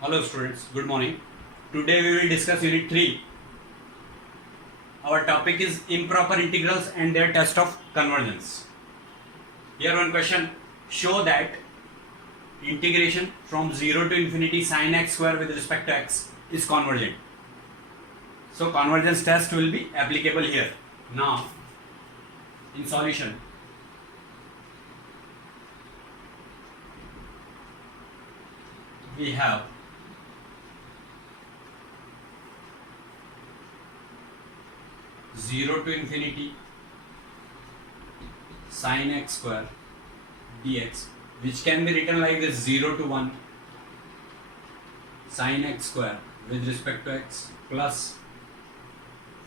Hello students, good morning. Today we will discuss unit 3. Our topic is improper integrals and their test of convergence. Here one question, show that integration from 0 to infinity sin x square with respect to x is convergent. So convergence test will be applicable here. Now in solution, we have zero to infinity sin x square dx, which can be written like this: 0 to 1 sin x square with respect to x plus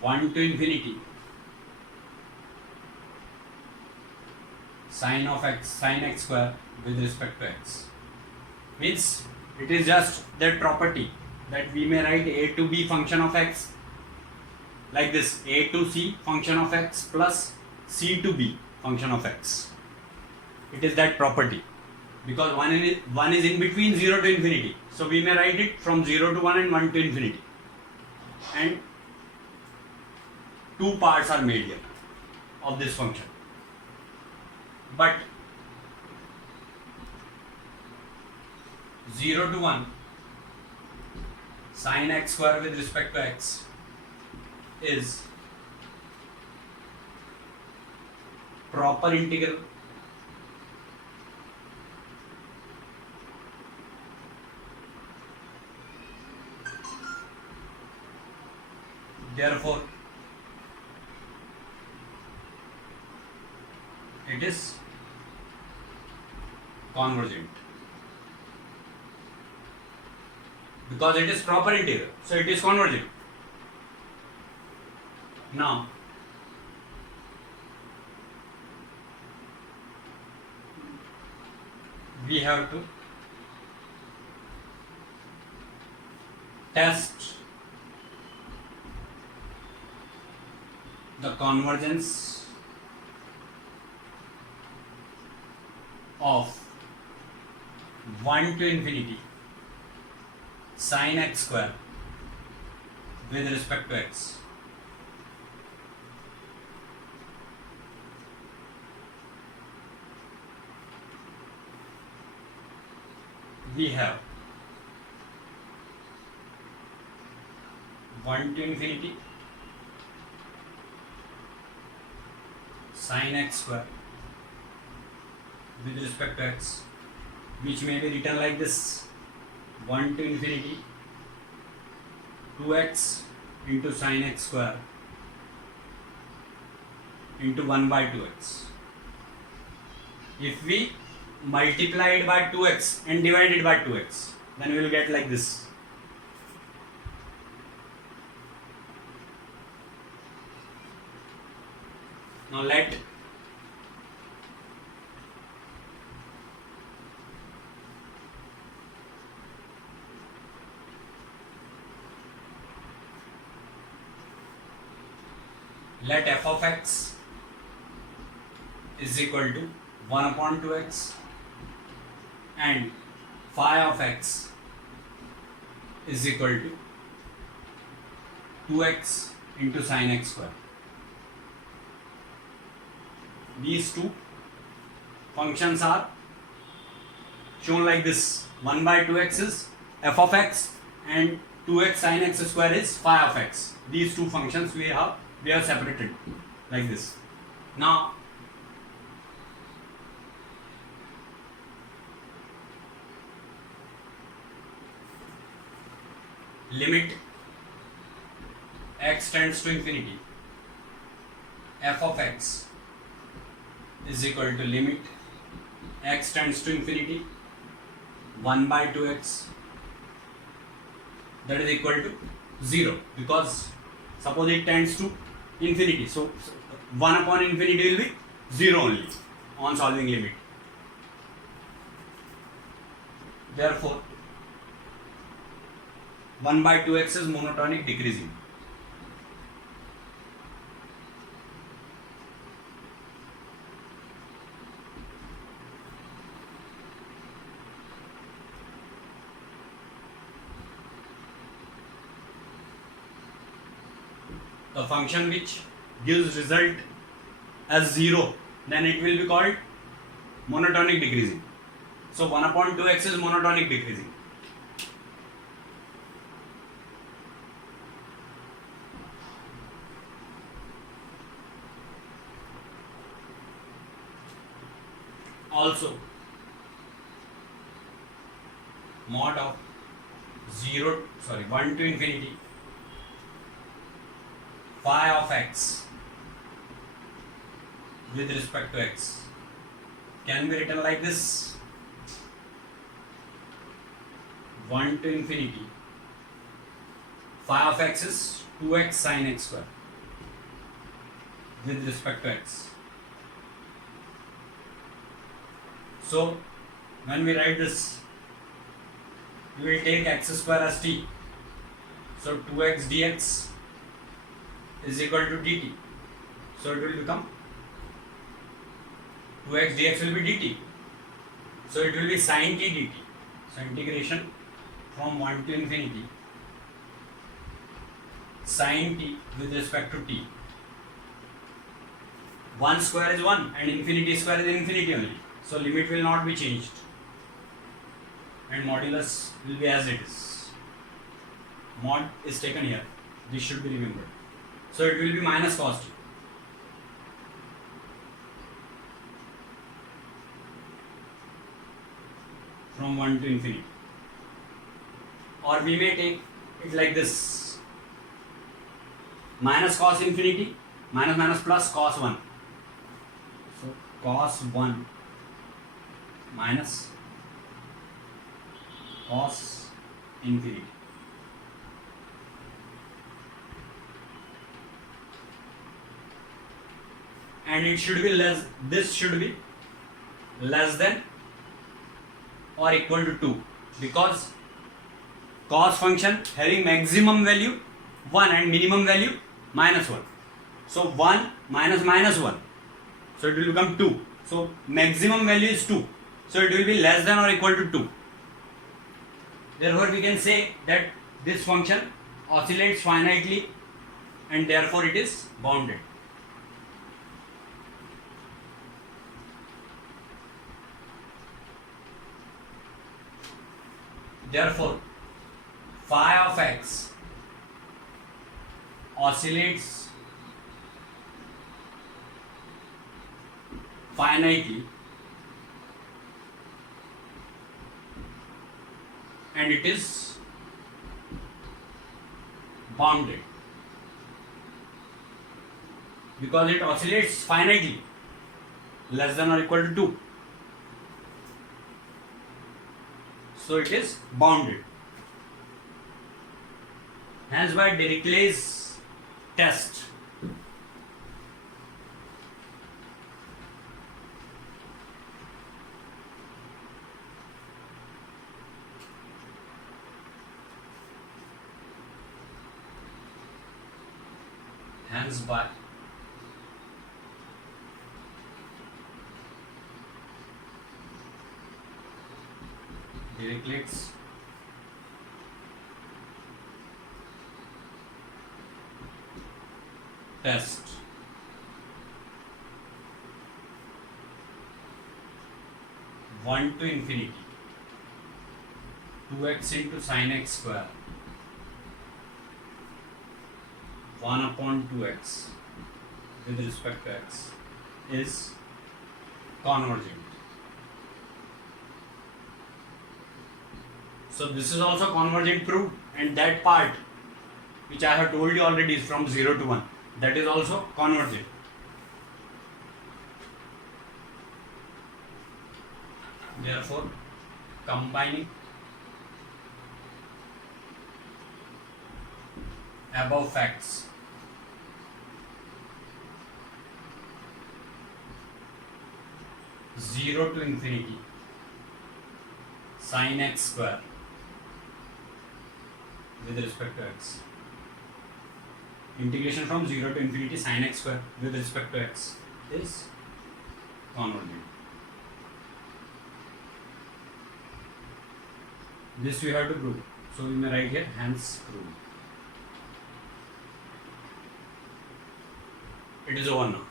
1 to infinity sin x square with respect to x. Means it is just that property that we may write a to b function of x like this: a to c function of x plus c to b function of x. It is that property because one is in between 0 to infinity, so we may write it from 0 to 1 and 1 to infinity, and two parts are made here of this function. But 0 to 1 sin x square with respect to x is proper integral therefore it is convergent because it is proper integral, so it is convergent. Now we have to test the convergence of 1 to infinity sin x square with respect to x. We have 1 to infinity sin x square with respect to x, which may be written like this: 1 to infinity 2x into sin x square into 1 by 2x. If we multiply it by 2x and divide it by 2x, then we will get like this. Now let f of x is equal to 1 upon 2x and phi of x is equal to 2x into sin x square. These two functions are shown like this: 1 by 2x is f of x and 2x sin x square is phi of x. These two functions we have separated like this. Now limit x tends to infinity, f of x is equal to limit x tends to infinity 1 by 2x, that is equal to 0, because suppose it tends to infinity, so 1 upon infinity will be 0 only on solving limit. Therefore 1 by 2x is monotonic decreasing. the function which gives result as 0, then it will be called monotonic decreasing. So 1 upon 2x is monotonic decreasing. Also, mod of 1 to infinity phi of x with respect to x can be written like this: 1 to infinity phi of x is 2x sin x square with respect to x. So when we write this, we will take x square as t. So 2x dx is equal to dt. So it will become 2x dx will be dt. So it will be sin t dt. So integration from 1 to infinity sin t with respect to t. 1 square is 1 and infinity square is infinity only. So limit will not be changed and modulus will be as it is. Mod is taken here. This should be remembered. So it will be minus cos t. From 1 to infinity. Or we may take it like this: minus cos infinity minus plus cos 1. So cos 1 minus cos infinity. And it should be less, this should be less than or equal to 2, because cos function having maximum value 1 and minimum value minus 1. So 1 minus minus 1. So it will become 2. So maximum value is 2. So it will be less than or equal to 2. Therefore we can say that this function oscillates finitely and therefore it is bounded. Therefore phi of x oscillates finitely and it is bounded because it oscillates finitely less than or equal to 2. So it is bounded. Hence by Dirichlet's test, by Dirichlet's test, one to infinity 2x into sin x square 1 upon 2x with respect to x is convergent. So this is also convergent proved, and that part which I have told you already is from 0 to 1, that is also convergent. Therefore, combining above facts, zero to infinity sin x square with respect to x, integration from 0 to infinity sin x square with respect to x is convergent. This we have to prove. So we may write here hence proved. it is over now.